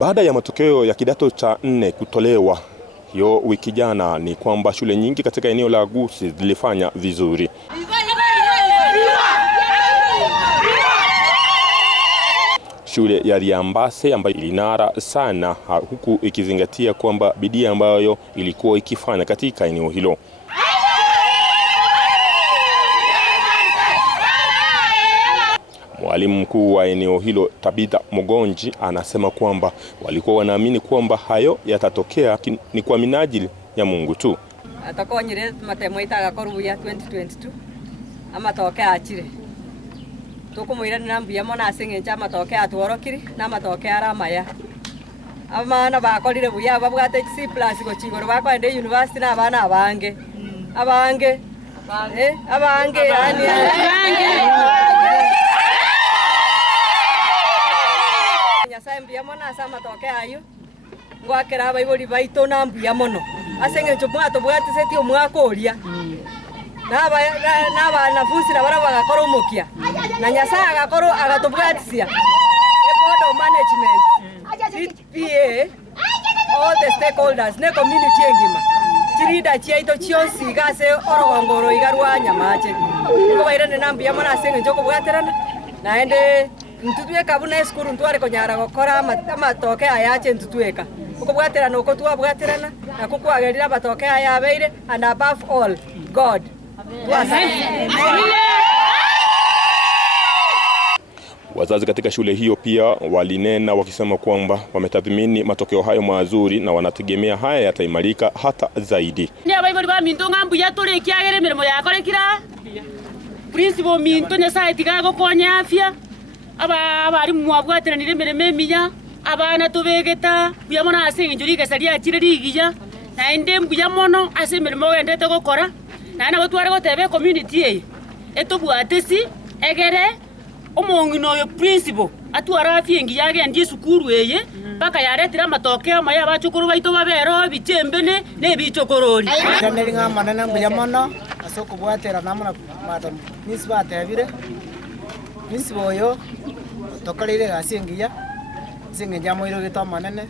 Baada ya matokeo ya kidato cha 4 kutolewa hiyo wiki jana, ni kwamba shule nyingi katika eneo la Gusii zilifanya vizuri. Shule ya Riambase ambayo ilinara sana, huku ikizingatia kwamba bidii ambayo ilikuwa ikifanya katika eneo hilo. Mwalimu mkuu wa eneo hilo Tabitha Mugonji anasema kwamba walikuwa wanaamini kwamba hayo yatatokea ni kwa minajili ya Mungu tu. Atakonyire matemo itagakorwo ya 2022 ama tokea achire. Tukumwira nambuya mona asingenja matokea atworokiri na matokea aramaya. Amana bakorire buya babwate C+ gochigoro bakwende university na abana abange. Abange Nyasambia mona sa matokea ayo. Ngwakera baibuli baito nambuya mono. Asengenjo mwato bwate seti omwakoria. Naba nafunsi na bara bagakora umukia. Na Nyasaye agakoro agatubwatisia. Board of management. PA all the stakeholders ne community engima. Chirida chiaito chionsi gase orogongoro igarwa nyamache. Ngo bairane nambuya mona asengenjo kubwaterana. Naende ntutweka buna skuru ntware konyara gukora amatokea yache ntutweka. Ukubwaterana uko twabwaterana na kukwagerira batokea yabeire, and above all God. Wazazi katika shule hiyo pia walinena wakisema kwamba wametathmini matokeo hayo mazuri na wanategemea haya yataimarika hata zaidi. Ni abaibuli ba minto ngambu ya tole kiagere mirimo yakorekira. Principal minto nya site gago konya afya. Abari mwabwateranire mirimo emiya. Abana tubegeta buya mona asengenjuri gasaria akire rigiya. Na ende mbuya mono ase mirimo gendete gukora. Na batware gotebe community ye etobwatesi egere omongino yo principal atwara afyengi yage ndi sukuru eye baka yaretira matokeo maya bachukuru baito babero bichembene ne bichokorori kaneli ngama na mbuya mono asoko bwatera namuna madam nisba tebire principal yo tokalire gasengiya singenja moiro gitomanene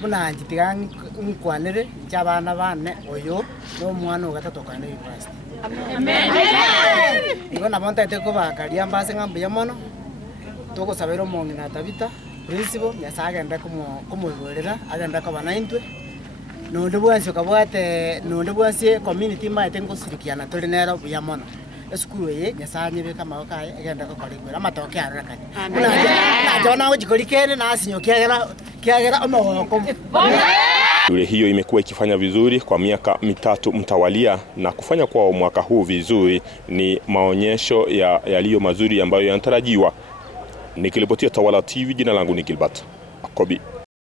muna njitigang nkwanire cyabana bane oyo no mwana ugatatokana university. Amen. Ngona bonta teko bakaria mbase ngambuya mono toko sabero mongi na Tabitha principal yasagenda kumugorera agenda ko banaintwe no ndibwansi kabwate no ndibwansi community maite ngosirikiana tuli nero buya mono esukuru ye nyasanye beka maokaye agenda ko korikwera matokea arakanye na jona ujikorikene na kiagera omoko. Shule hiyo imekuwa ikifanya vizuri kwa miaka mitatu mtawalia, na kufanya kwa mwaka huu vizuri ni maonyesho yaliyo mazuri ambayo yanatarajiwa. Nikiripotia Tawala TV, jina langu ni Gilbert Akobi.